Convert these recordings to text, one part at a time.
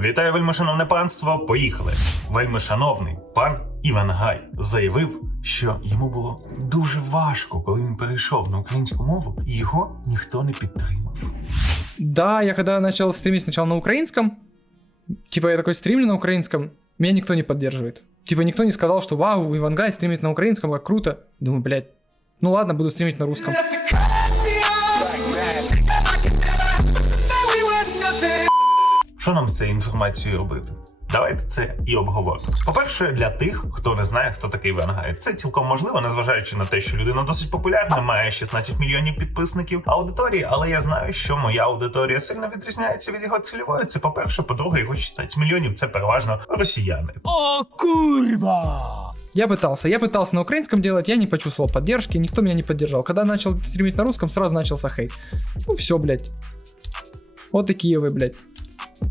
Вітаю, вельмишановне панство. Поїхали. Вельмишановний пан Іван Гай заявив, що йому було дуже важко, коли він перейшов на українську мову, і його ніхто не підтримав. Да, я когда начал стримить сначала на украинском, типа я такой стримлю на украинском, меня никто не поддерживает. Типа никто не сказал, что вау, Ивангай стримит на украинском, как круто. Думаю, блядь, ну ладно, буду стримить на русском. Що нам з цією інформацією робити? Давайте це і обговоримо. По-перше, для тих, хто не знає, хто такий Іван Гай, це цілком можливо, незважаючи на те, що людина досить популярна, має 16 мільйонів підписників аудиторії, але я знаю, що моя аудиторія сильно відрізняється від його цільової. Це по-перше, по-друге, його 16 мільйонів це переважно росіяни. О, курва! Я пытался, я пытался на украинском делать, я не почувствовал поддержки, никто меня не поддержал. Когда начал стримить на русском, сразу начался хейт. Ну все, блядь. Вот такие вы, блядь.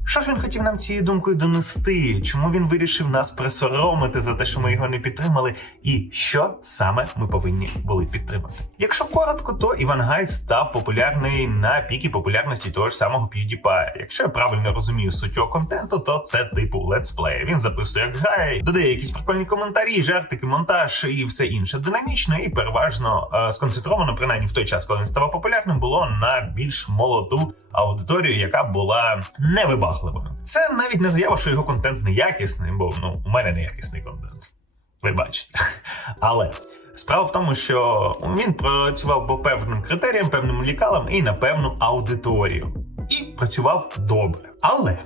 Що ж він хотів нам цією думкою донести? Чому він вирішив нас присоромити за те, що ми його не підтримали? І що саме ми повинні були підтримати? Якщо коротко, то Іван Гай став популярний на піки популярності того ж самого PewDiePie. Якщо я правильно розумію суть його контенту, то це типу летсплей. Він записує як гай, додає якісь прикольні коментарі, жартики, монтаж і все інше. Динамічно і переважно е, сконцентровано, принаймні в той час, коли він ставав популярним, було на більш молоду аудиторію, яка була невибагливою. Це навіть не заява, що його контент неякісний, бо ну у мене неякісний контент. Ви бачите. Але справа в тому, що він працював по певним критеріям, певним лікалам і на певну аудиторію. І працював добре. Але.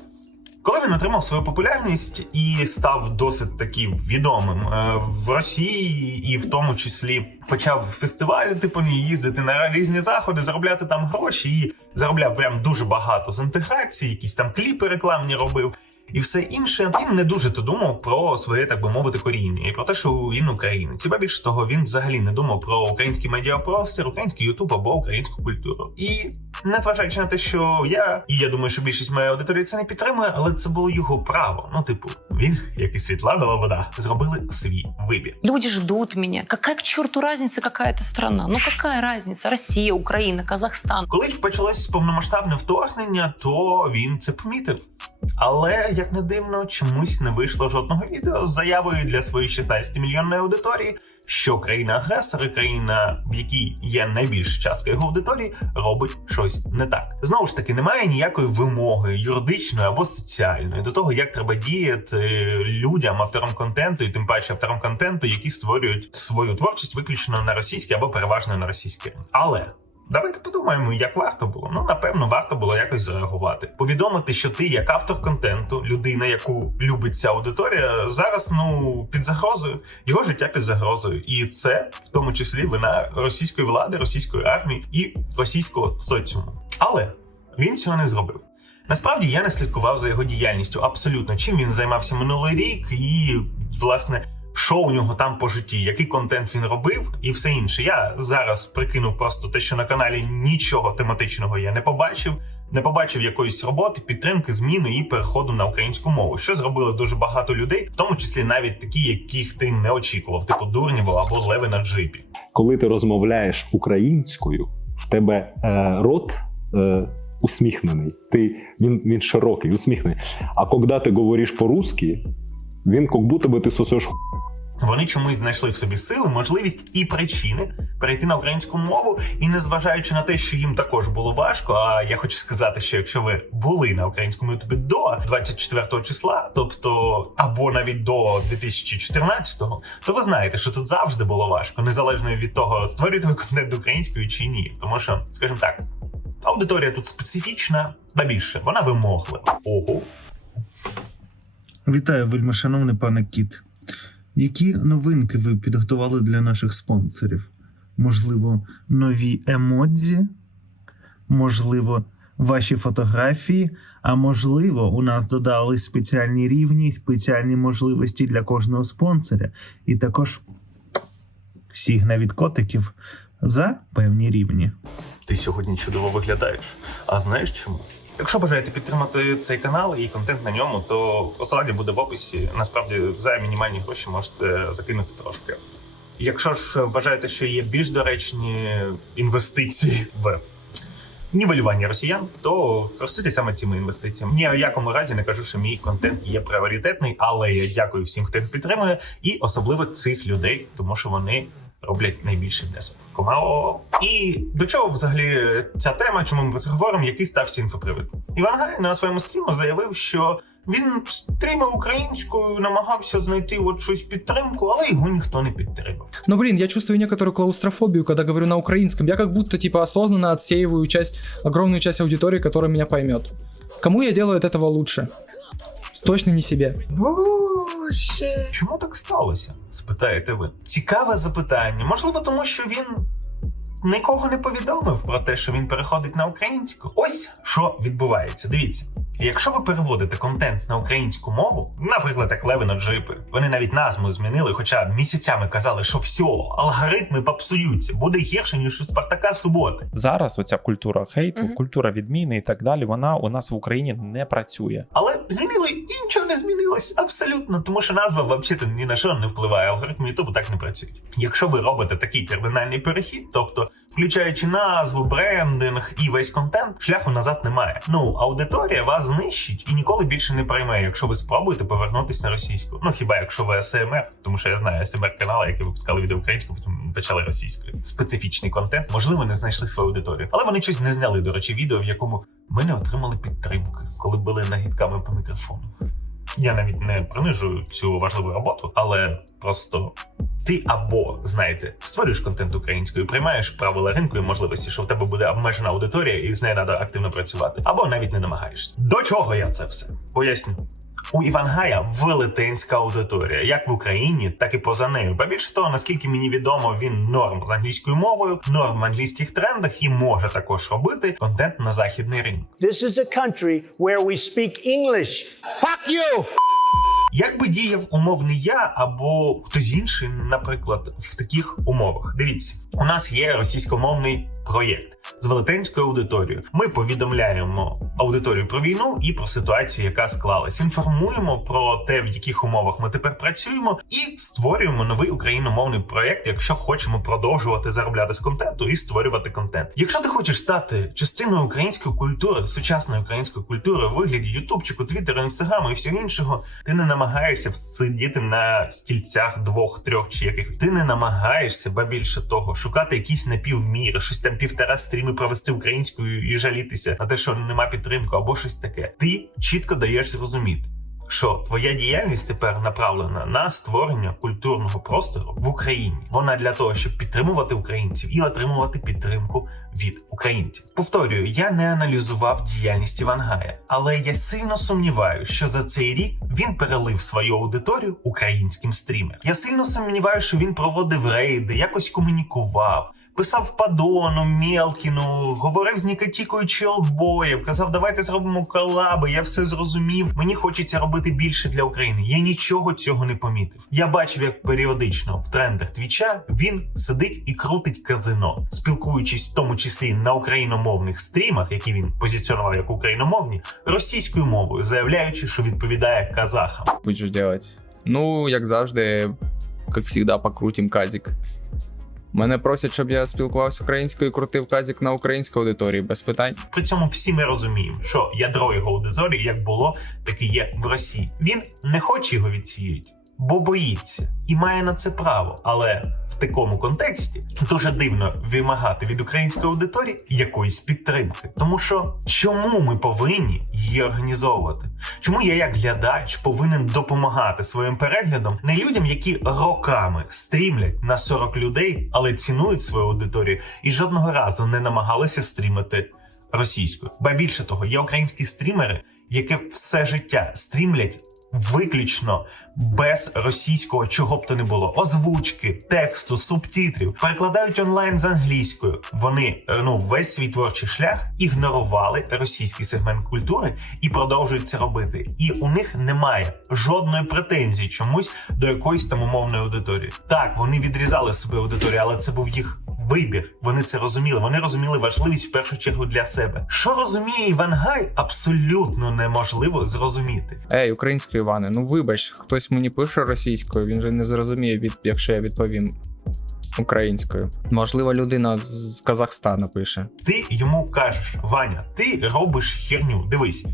Коли він отримав свою популярність і став досить таки відомим е, в Росії, і в тому числі почав фестивалі, типу їздити на різні заходи, заробляти там гроші, і заробляв прям дуже багато з інтеграції, якісь там кліпи рекламні робив. І все інше він не дуже то думав про своє, так би мовити, коріння і про те, що він українець. Хіба більше того, він взагалі не думав про український медіапростір, український ютуб або українську культуру. І незважаючи на те, що я, і я думаю, що більшість моєї аудиторії це не підтримує, але це було його право. Ну, типу, він, як і Світлана Лобода, зробили свій вибір. Люди ждуть мене. Какая к чорту разница, какая это страна? Ну какая разница? Росія, Україна, Казахстан. Коли почалось повномасштабне вторгнення, то він це помітив. Але як не дивно, чомусь не вийшло жодного відео з заявою для своєї 16 мільйонної аудиторії, що країна-агресор країна, в якій є найбільша частка його аудиторії, робить щось не так. Знову ж таки, немає ніякої вимоги юридичної або соціальної до того, як треба діяти людям, авторам контенту, і тим паче авторам контенту, які створюють свою творчість виключно на російській або переважно на російській. Але Давайте подумаємо, як варто було. Ну, напевно, варто було якось зреагувати. Повідомити, що ти, як автор контенту, людина, яку любить ця аудиторія, зараз ну під загрозою, його життя під загрозою, і це в тому числі вина російської влади, російської армії і російського соціуму. Але він цього не зробив. Насправді я не слідкував за його діяльністю абсолютно чим він займався минулий рік, і власне. Що у нього там по житті, який контент він робив, і все інше. Я зараз прикинув просто те, що на каналі нічого тематичного я не побачив, не побачив якоїсь роботи, підтримки, зміни і переходу на українську мову, що зробили дуже багато людей, в тому числі навіть такі, яких ти не очікував, типу Дурнєва або Леви на джипі. коли ти розмовляєш українською, в тебе е, рот е, усміхнений. Ти, він, він широкий, усміхнений. А коли ти говориш по-русски, він би ти сосеш Вони чомусь знайшли в собі сили, можливість і причини перейти на українську мову, і незважаючи на те, що їм також було важко. А я хочу сказати, що якщо ви були на українському ютубі до 24 числа, тобто або навіть до 2014-го, то ви знаєте, що тут завжди було важко, незалежно від того, створюєте ви контент українською чи ні. Тому що, скажімо так, аудиторія тут специфічна, ба більше вона вимоглива. Ого. Вітаю, вельмишановний пане Кіт. Які новинки ви підготували для наших спонсорів? Можливо, нові емодзі? Можливо, ваші фотографії? А можливо, у нас додали спеціальні рівні, спеціальні можливості для кожного спонсора, і також сігна від котиків за певні рівні. Ти сьогодні чудово виглядаєш. А знаєш чому? Якщо бажаєте підтримати цей канал і контент на ньому, то посилання буде в описі. Насправді за мінімальні гроші можете закинути трошки. Якщо ж вважаєте, що є більш доречні інвестиції в нівелювання росіян, то користуйтесь саме цими інвестиціями. Ні в якому разі не кажу, що мій контент є пріоритетний, але я дякую всім, хто їх підтримує, і особливо цих людей, тому що вони роблять найбільший внесок. Комао. І до чого взагалі ця тема? Чому ми про це говоримо? Який стався інфопривид? Іван Гай на своєму стріму заявив, що він стрімив українською, намагався знайти от щось підтримку, але його ніхто не підтримав. Но, блин, я чувствую некоторую клаустрофобию, когда говорю на украинском. Я как будто, типа, осознанно отсеиваю часть, огромную часть аудитории, которая меня поймет. Кому я делаю от этого лучше? Точно не себе. Чому так сталося? спитаєте ви. Цікаве запитання. Можливо, тому що він нікого не повідомив про те, що він переходить на українську. Ось що відбувається. Дивіться. Якщо ви переводите контент на українську мову, наприклад, як Левино Джипи, вони навіть назву змінили, хоча місяцями казали, що все, алгоритми попсуються, буде гірше, ніж у Спартака Суботи. Зараз оця культура хейту, Мгм. культура відміни і так далі, вона у нас в Україні не працює. Але змінили і нічого не змінилось абсолютно, тому що назва взагалі ні на що не впливає. Алгоритми Ютубу так не працюють. Якщо ви робите такий кардинальний перехід, тобто включаючи назву, брендинг і весь контент, шляху назад немає. Ну аудиторія вас знищить і ніколи більше не прийме, якщо ви спробуєте повернутися на російську. Ну хіба якщо ви СМР, тому що я знаю СМР канали, які випускали відео українською, потім почали російською. Специфічний контент, можливо, не знайшли свою аудиторію, але вони щось не зняли. До речі, відео, в якому ми не отримали підтримки, коли били нагідками по мікрофону. Я навіть не принижую цю важливу роботу, але просто ти або знаєте, створюєш контент українською, приймаєш правила ринку і можливості, що в тебе буде обмежена аудиторія, і з нею треба активно працювати, або навіть не намагаєшся. До чого я це все поясню. У Івангая велетенська аудиторія, як в Україні, так і поза нею. Ба більше того, наскільки мені відомо, він норм з англійською мовою, норм в англійських трендах і може також робити контент на західний ринок. This is a country where we speak English. Fuck you! Як би діяв умовний я або хтось інший, наприклад, в таких умовах? Дивіться, у нас є російськомовний проєкт з велетенською аудиторією. Ми повідомляємо аудиторію про війну і про ситуацію, яка склалась. Інформуємо про те, в яких умовах ми тепер працюємо, і створюємо новий україномовний проєкт, якщо хочемо продовжувати заробляти з контенту і створювати контент. Якщо ти хочеш стати частиною української культури, сучасної української культури в вигляді ютубчику, твіттеру, інстаграму і всього іншого, ти не намагаєшся сидіти на стільцях двох, трьох чи яких. Ти не намагаєшся, ба більше того, шукати якісь напівміри, щось там півтора стріми провести українською і жалітися на те, що нема підтримки, або щось таке. Ти чітко даєш зрозуміти. Що твоя діяльність тепер направлена на створення культурного простору в Україні? Вона для того, щоб підтримувати українців і отримувати підтримку від українців. Повторюю, я не аналізував діяльність Івангая, але я сильно сумніваюся, що за цей рік він перелив свою аудиторію українським стрімерам. Я сильно сумніваюся, що він проводив рейди, якось комунікував. Писав Падону, Мелкіну, говорив з Нікатікою чи Олдбоєм, казав, давайте зробимо колаби, я все зрозумів. Мені хочеться робити більше для України. Я нічого цього не помітив. Я бачив, як періодично в трендах твіча він сидить і крутить казино, спілкуючись в тому числі на україномовних стрімах, які він позиціонував як україномовні, російською мовою, заявляючи, що відповідає казахам. будеш делать? Ну, як завжди, як завжди, покрутим казик. Мене просять, щоб я спілкувався українською і крутив казік на українській аудиторії без питань. При цьому всі ми розуміємо, що ядро його аудиторії як було, так і є в Росії. Він не хоче його відсіють, бо боїться і має на це право. Але в такому контексті дуже дивно вимагати від української аудиторії якоїсь підтримки. Тому що чому ми повинні її організовувати? Чому я, як глядач, повинен допомагати своїм переглядом не людям, які роками стрімлять на 40 людей, але цінують свою аудиторію і жодного разу не намагалися стрімити російською. Ба більше того, є українські стрімери, які все життя стрімлять виключно без російського, чого б то не було, озвучки, тексту, субтитрів, перекладають онлайн з англійською. Вони ну весь свій творчий шлях ігнорували російський сегмент культури і продовжують це робити. І у них немає жодної претензії чомусь до якоїсь там умовної аудиторії. Так, вони відрізали себе аудиторію, але це був їх. Вибір, вони це розуміли. Вони розуміли важливість в першу чергу для себе. Що розуміє Іван Гай, абсолютно неможливо зрозуміти. Ей, українською Іване, ну вибач, хтось мені пише російською, він же не зрозуміє, від, якщо я відповім українською. Можливо, людина з Казахстана пише. Ти йому кажеш: Ваня, ти робиш херню. Дивись.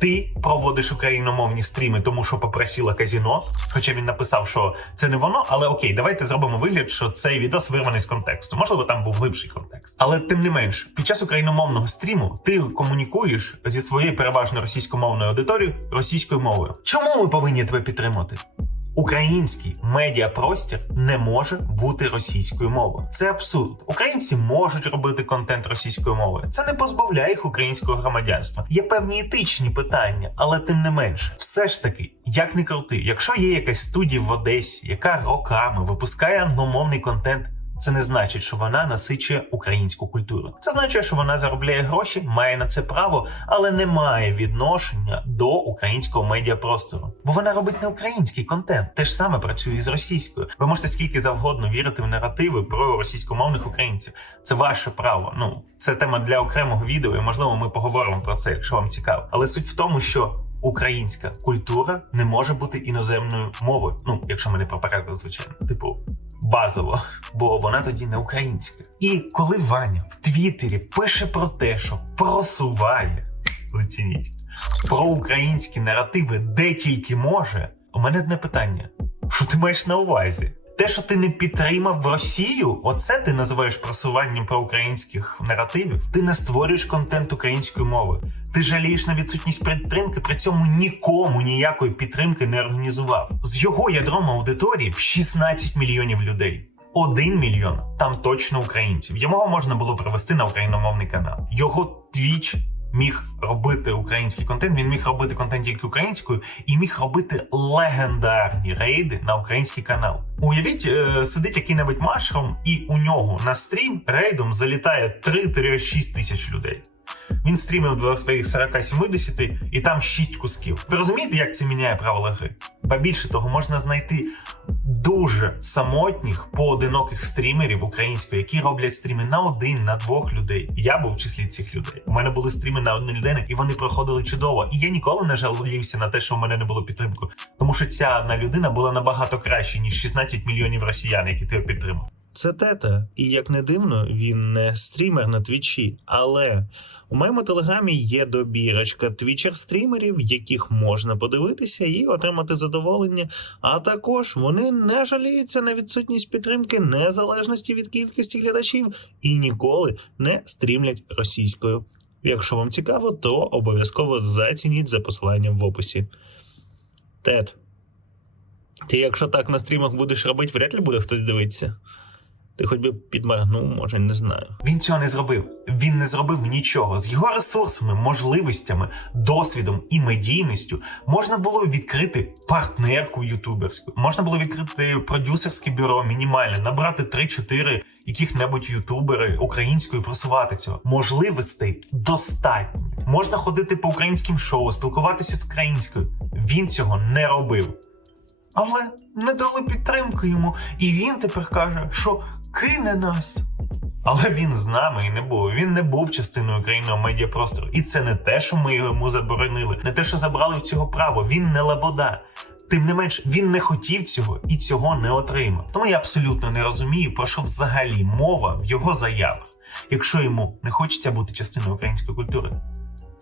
Ти проводиш україномовні стріми, тому що попросила казіно. Хоча він написав, що це не воно, але окей, давайте зробимо вигляд, що цей відос вирваний з контексту. Можливо, там був глибший контекст. Але тим не менш, під час україномовного стріму ти комунікуєш зі своєю переважно російськомовною аудиторією російською мовою. Чому ми повинні тебе підтримати? Український медіапростір не може бути російською мовою. Це абсурд. Українці можуть робити контент російською мовою. Це не позбавляє їх українського громадянства. Є певні етичні питання, але тим не менше, все ж таки, як не крути, якщо є якась студія в Одесі, яка роками випускає англомовний контент. Це не значить, що вона насичує українську культуру. Це значить, що вона заробляє гроші, має на це право, але не має відношення до українського медіапростору. Бо вона робить не український контент. Те ж саме працює і з російською. Ви можете скільки завгодно вірити в наративи про російськомовних українців. Це ваше право. Ну це тема для окремого відео, і можливо ми поговоримо про це, якщо вам цікаво. Але суть в тому, що. Українська культура не може бути іноземною мовою. Ну, якщо ми не про переклад, звичайно, типу базово, бо вона тоді не українська. І коли Ваня в Твіттері пише про те, що просуває, оцініть про українські наративи де тільки може, у мене одне питання: що ти маєш на увазі? Те, що ти не підтримав Росію, оце ти називаєш просуванням проукраїнських наративів. Ти не створюєш контент українською мовою. Ти жалієш на відсутність підтримки, при цьому нікому ніякої підтримки не організував. З його ядром аудиторії в 16 мільйонів людей. Один мільйон там точно українців. Його можна було привести на україномовний канал. Його твіч міг робити український контент. Він міг робити контент тільки українською і міг робити легендарні рейди на український канал. Уявіть, е, сидить який-небудь машром, і у нього на стрім рейдом залітає 3-6 тисяч людей. Він стрімив до своїх 40-70 і там 6 кусків. Ви розумієте, як це міняє правила гри? Ба більше того, можна знайти дуже самотніх поодиноких стрімерів української, які роблять стріми на один, на двох людей. Я був в числі цих людей. У мене були стріми на одну людину, і вони проходили чудово. І я ніколи не жалівся на те, що у мене не було підтримки, тому що ця одна людина була набагато краще ніж 16 мільйонів росіян, які тебе підтримали. Це тета, і як не дивно, він не стрімер на твічі. Але у моєму телеграмі є добірочка твічер-стрімерів, яких можна подивитися і отримати задоволення. А також вони не жаліються на відсутність підтримки незалежності від кількості глядачів і ніколи не стрімлять російською. Якщо вам цікаво, то обов'язково зацініть за посиланням в описі. Тед, ти якщо так на стрімах будеш робити, вряд ли буде хтось дивитися. Ти хоч би підморгнув, може, не знаю. Він цього не зробив. Він не зробив нічого. З його ресурсами, можливостями, досвідом і медійністю можна було відкрити партнерку ютуберську, можна було відкрити продюсерське бюро мінімальне, набрати 3-4 яких-небудь ютубери українською, просувати цього. Можливостей достатньо. Можна ходити по українським шоу, спілкуватися з українською. Він цього не робив. Але не дали підтримки йому, і він тепер каже, що кине нас. Але він з нами і не був. Він не був частиною українського медіапростору. І це не те, що ми йому заборонили, не те, що забрали в цього право. Він не лабода. Тим не менш, він не хотів цього і цього не отримав. Тому я абсолютно не розумію, про що взагалі мова в його заявах. Якщо йому не хочеться бути частиною української культури,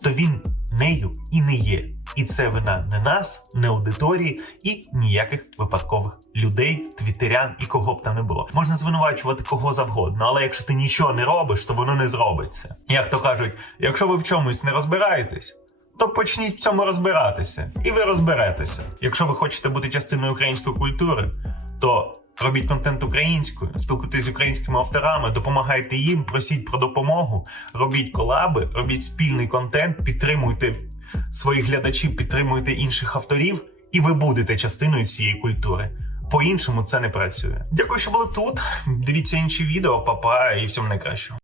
то він нею і не є. І це вина не нас, не аудиторії і ніяких випадкових людей, твітерян і кого б там не було. Можна звинувачувати кого завгодно, але якщо ти нічого не робиш, то воно не зробиться. Як то кажуть, якщо ви в чомусь не розбираєтесь. То почніть в цьому розбиратися, і ви розберетеся. Якщо ви хочете бути частиною української культури, то робіть контент українською, спілкуйтесь з українськими авторами, допомагайте їм, просіть про допомогу, робіть колаби, робіть спільний контент, підтримуйте своїх глядачів, підтримуйте інших авторів, і ви будете частиною цієї культури. По-іншому це не працює. Дякую, що були тут. Дивіться інші відео, папа і всім найкращого.